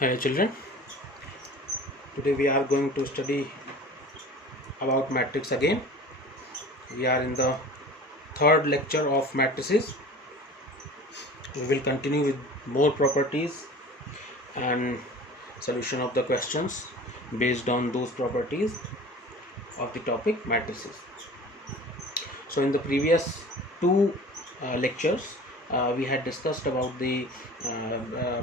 Hello children, today we are going to study about matrix again. We are in the third lecture of matrices. We will continue with more properties and solution of the questions based on those properties of the topic matrices. So in the previous two lectures we had discussed about the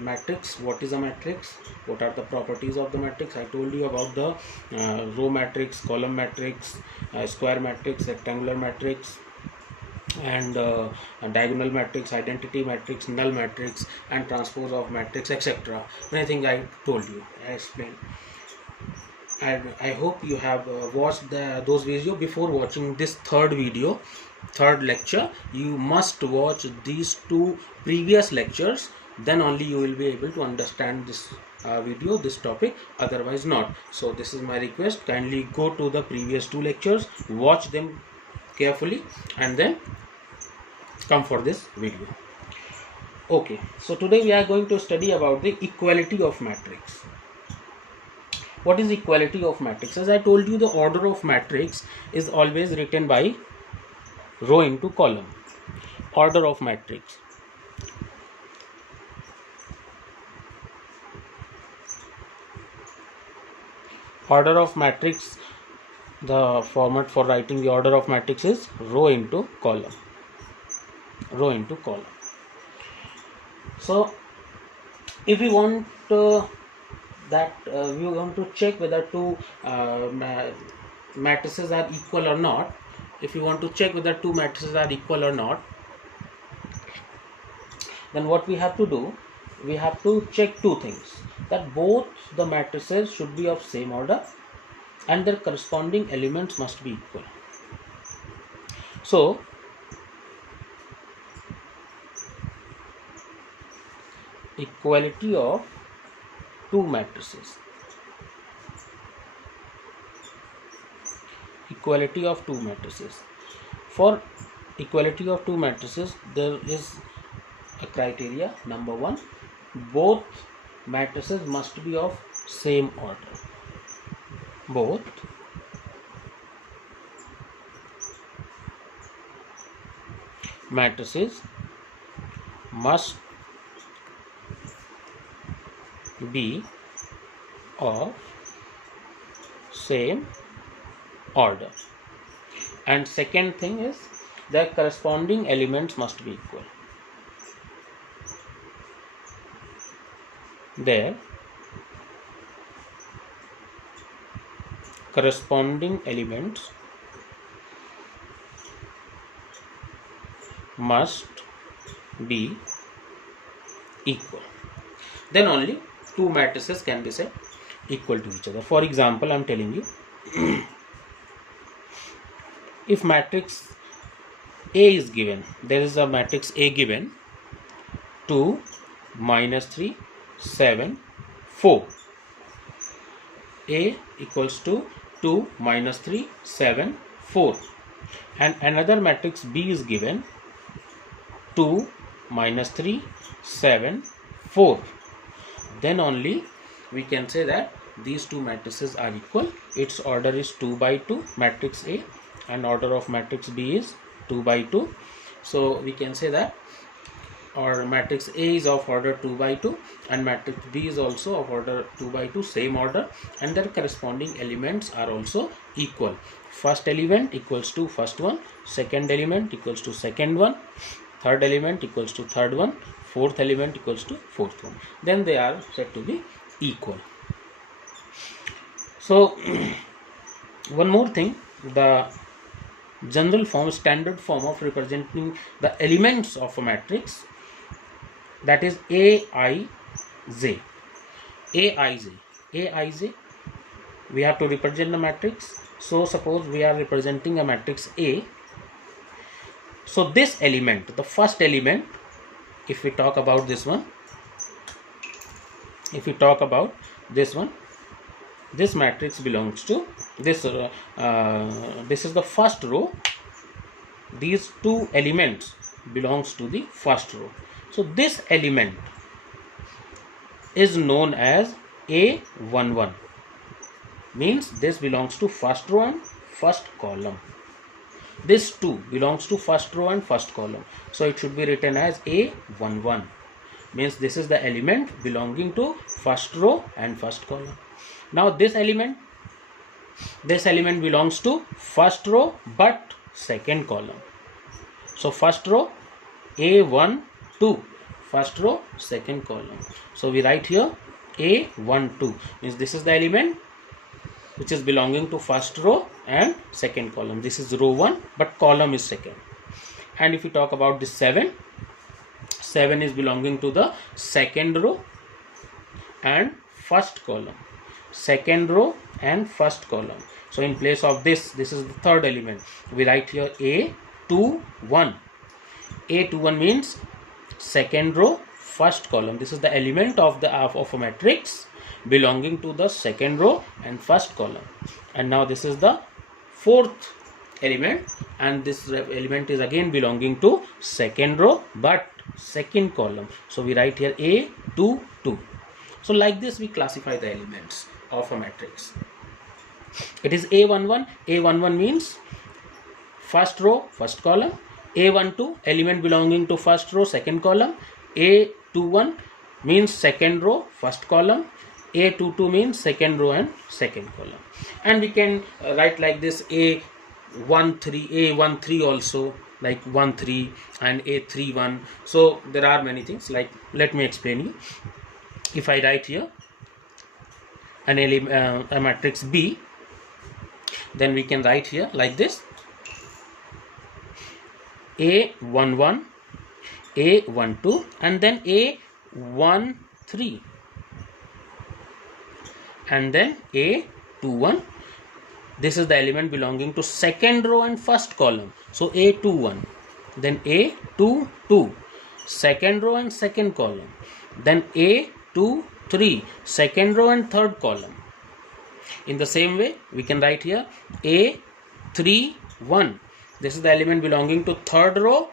matrix. What is a matrix? What are the properties of the matrix? I told you about the row matrix, column matrix, square matrix, rectangular matrix, and diagonal matrix, identity matrix, null matrix, and transpose of matrix, etc. Many things I told you, I explained. And I hope you have watched those videos. Before watching this third lecture, you must watch these two previous lectures, then only you will be able to understand this this topic, otherwise not. So this is my request, kindly go to the previous two lectures, watch them carefully, and then come for this video. Okay, so today we are going to study about the equality of matrix. What is equality of matrix? As I told you, the order of matrix is always written by row into column. Order of matrix. Order of matrix, the format for writing the order of matrix is row into column. Row into column. So if we want we want to check whether two matrices are equal or not. If you want to check whether two matrices are equal or not, then what we have to do, we have to check two things: that both the matrices should be of same order and their corresponding elements must be equal. So equality of two matrices. Equality of two matrices. For equality of two matrices, there is a criteria. Number one, both matrices must be of same order. Both matrices must be of same order, and second thing is their corresponding elements must be equal. Their corresponding elements must be equal. Then only two matrices can be said equal to each other. For example, I am telling you, if matrix A is given, there is a matrix A given, 2, -3, 7, 4. A equals to 2, -3, 7, 4. And another matrix B is given, 2, -3, 7, 4. Then only we can say that these two matrices are equal. Its order is 2 by 2, matrix A, and order of matrix B is 2 by 2. So we can say that or matrix A is of order 2 by 2 and matrix B is also of order 2 by 2, same order, and their corresponding elements are also equal. First element equals to first one, second element equals to second one, third element equals to third one, fourth element equals to fourth one. Then they are said to be equal. So one more thing, the general form, standard form of representing the elements of a matrix, that is Aij. Aij, we have to represent the matrix. So suppose we are representing a matrix A. So this element, the first element, if we talk about this one, this matrix belongs to this. This is the first row. These two elements belongs to the first row. So this element is known as A11. Means this belongs to first row and first column. This 2 belongs to first row and first column. So it should be written as A11. Means this is the element belonging to first row and first column. Now this element belongs to first row but second column. So first row A12, first row second column. So we write here A12, means this is the element which is belonging to first row and second column. This is row 1 but column is second. And if we talk about this 7 is belonging to the second row and first column. Second row and first column. So in place of this is the third element. We write here A21. A21 means second row, first column. This is the element of a matrix belonging to the second row and first column. And now this is the fourth element, and this element is again belonging to second row but second column. So we write here A22. So like this we classify the elements of a matrix. It is A11. A11 means first row, first column. A12 element belonging to first row, second column. A21 means second row, first column. A22 means second row and second column. And we can write like this A13 also, like 13 and A31. So there are many things, like let me explain you. If I write here a matrix B, then we can write here like this: A11, A12, and then A13, and then A21. This is the element belonging to second row and first column. So A21, then A22, second row and second column, then A23, second row and third column. In the same way, we can write here A31. This is the element belonging to third row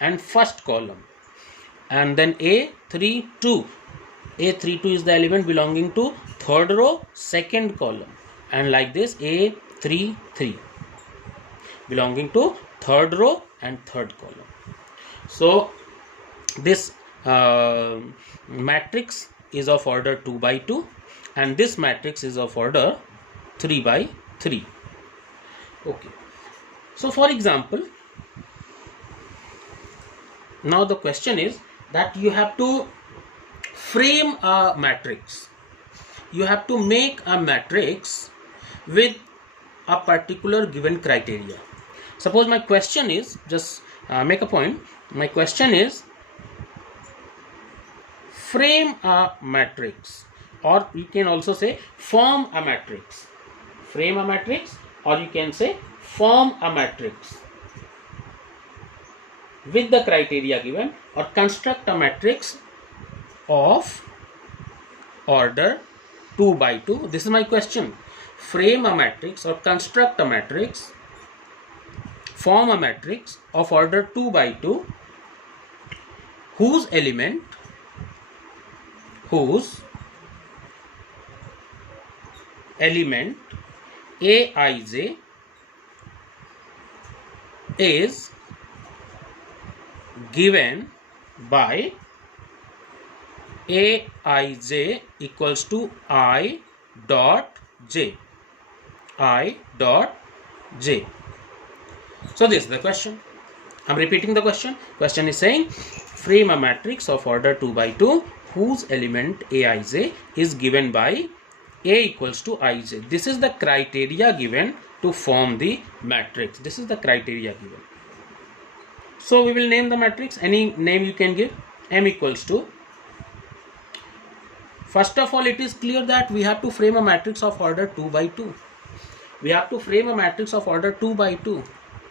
and first column. And then A32. A32 is the element belonging to third row, second column. And like this, A33 belonging to third row and third column. So this matrix is of order 2 by 2, and this matrix is of order 3 by 3. Okay. So for example, now the question is that you have to frame a matrix. You have to make a matrix with a particular given criteria. Suppose my question is, just make a point, my question is frame a matrix, or you can also say form a matrix. Frame a matrix, or you can say form a matrix with the criteria given, or construct a matrix of order 2 by 2. This is my question. Frame a matrix or construct a matrix, form a matrix of order 2 by 2 whose element Aij is given by Aij equals to I dot j. So this is the question. I'm repeating the question. Question is saying frame a matrix of order 2 by 2 whose element Aij is given by A equals to Ij. This is the criteria given to form the matrix. This is the criteria given. So we will name the matrix. Any name you can give. M equals to. First of all, it is clear that we have to frame a matrix of order 2 by 2. We have to frame a matrix of order 2 by 2.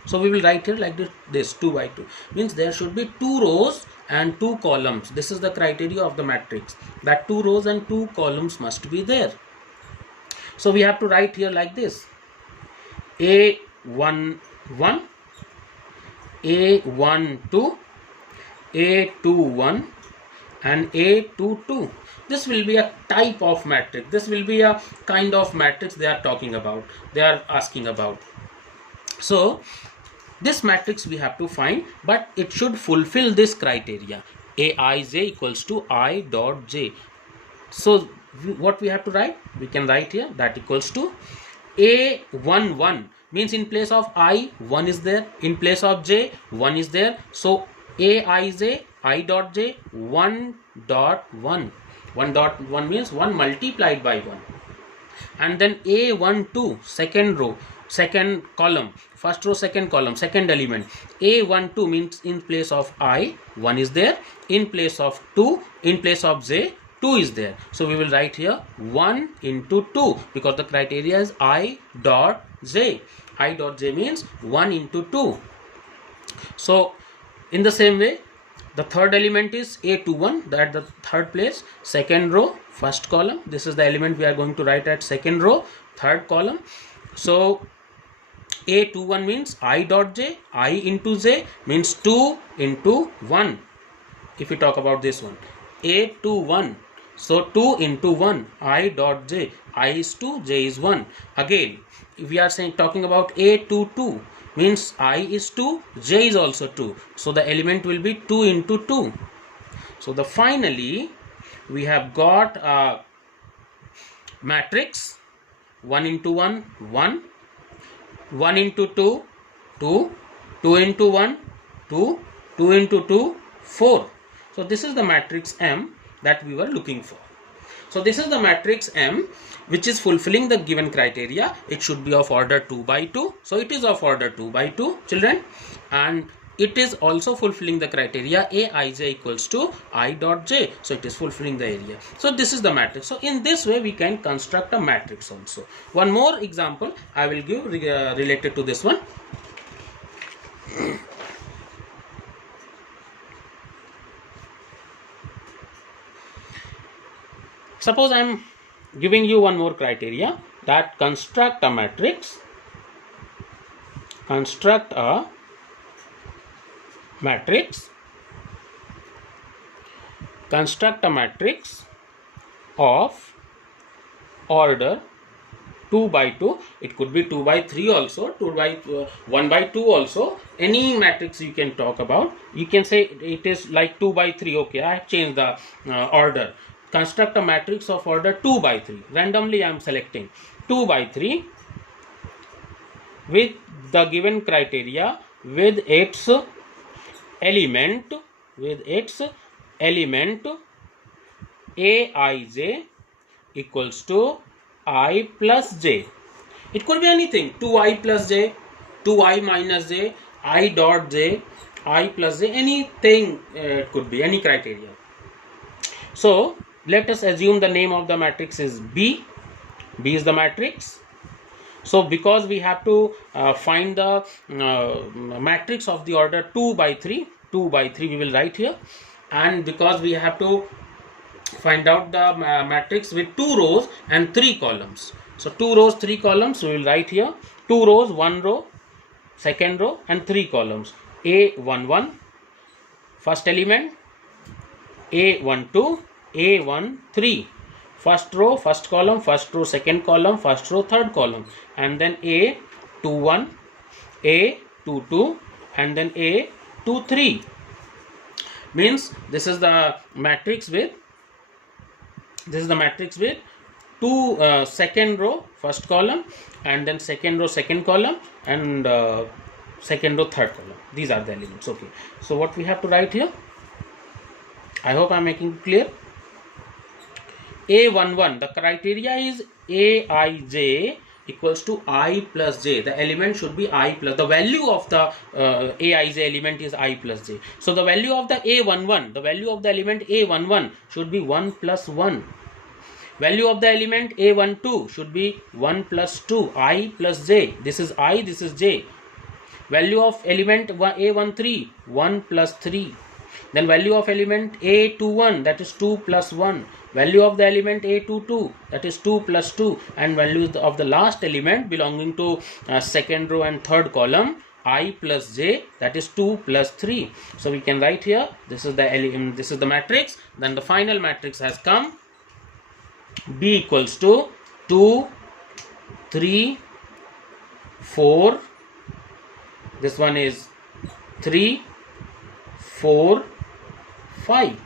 So we will write here like this 2 by 2. Means there should be 2 rows and 2 columns. This is the criteria of the matrix. That 2 rows and 2 columns must be there. So we have to write here like this: A11, A12, A21, and A22. This will be a type of matrix. This will be a kind of matrix they are talking about, they are asking about. So this matrix we have to find, but it should fulfill this criteria. Aij equals to I dot j. So what we have to write? We can write here that equals to A11, means in place of I, 1 is there, in place of j, 1 is there. So Aij, I dot j, 1 dot 1. 1 dot 1 means 1 multiplied by 1. And then A12, second row, second column, first row, second column, second element. A12 means in place of I, 1 is there, in place of 2, in place of j, 2 is there. So we will write here 1 into 2, because the criteria is I dot j. I dot j means 1 into 2. So in the same way, the third element is A21, that the third place, second row, first column. This is the element we are going to write at second row, third column. So A21 means I dot j, I into j means 2 into 1. If we talk about this one, A21, so 2 into 1, I dot j, I is 2, j is 1. Again, if we are talking about A22, means I is 2, j is also 2. So the element will be 2 into 2. So finally we have got a matrix 1 into 1, 1, 1 into 2, 2, 2 into 1, 2, 2 into 2, 4. So this is the matrix M that we were looking for. So this is the matrix M which is fulfilling the given criteria. It should be of order 2 by 2. So it is of order 2 by 2, children, and it is also fulfilling the criteria Aij equals to I dot j. So it is fulfilling the area. So this is the matrix. So in this way we can construct a matrix also. One more example I will give related to this one. Suppose I am giving you one more criteria, that construct a matrix, of order 2 by 2. It could be 2 by 3 also, 1 by 2 also. Any matrix you can talk about. You can say it is like 2 by 3. Okay, I have changed the order. Construct a matrix of order 2 by 3. Randomly I am selecting 2 by 3 with the given criteria, with its element Aij equals to I plus j. It could be anything, 2i plus j, 2i minus j, I dot j, I plus j, anything. It could be any criteria. So let us assume the name of the matrix is B. B is the matrix. So because we have to find the matrix of the order 2 by 3 we will write here, and because we have to find out the matrix with 2 rows and 3 columns. So 2 rows, 3 columns, we will write here 2 rows, 1 row, second row and 3 columns. A11, first element, A12, A13, first row, first column, first row, second column, first row, third column, and then A21, A22 and then A23. Means this is the matrix with 2 second row, first column, and then second row, second column, and second row, third column. These are the elements. Okay, so what we have to write here, I hope I am making it clear. A11, the criteria is Aij equals to I plus j. The element should be I plus, the value of the Aij element is I plus j. So the value of the A11, the value of the element A11 should be 1 plus 1. Value of the element A12 should be 1 plus 2, I plus j. This is I, this is j. Value of element A13, 1 plus 3. Then value of element A21, that is 2 plus 1. Value of the element A22, that is 2 plus 2. And value of the last element belonging to second row and third column, I plus j, that is 2 plus 3. So we can write here, this is the matrix. Then the final matrix has come, B equals to 2, 3, 4, this one is 3, 4, 5,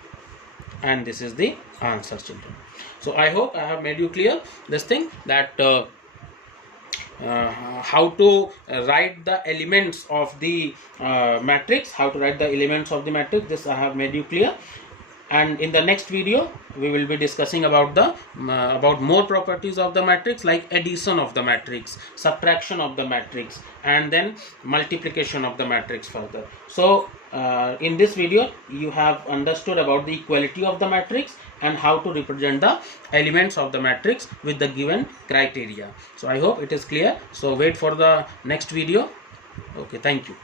and this is the answer, children. So I hope I have made you clear this thing, that how to write the elements of the matrix, this I have made you clear. And in the next video we will be discussing about the about more properties of the matrix, like addition of the matrix, subtraction of the matrix, and then multiplication of the matrix further. So in this video you have understood about the equality of the matrix and how to represent the elements of the matrix with the given criteria. So I hope it is clear. So wait for the next video. Okay, thank you.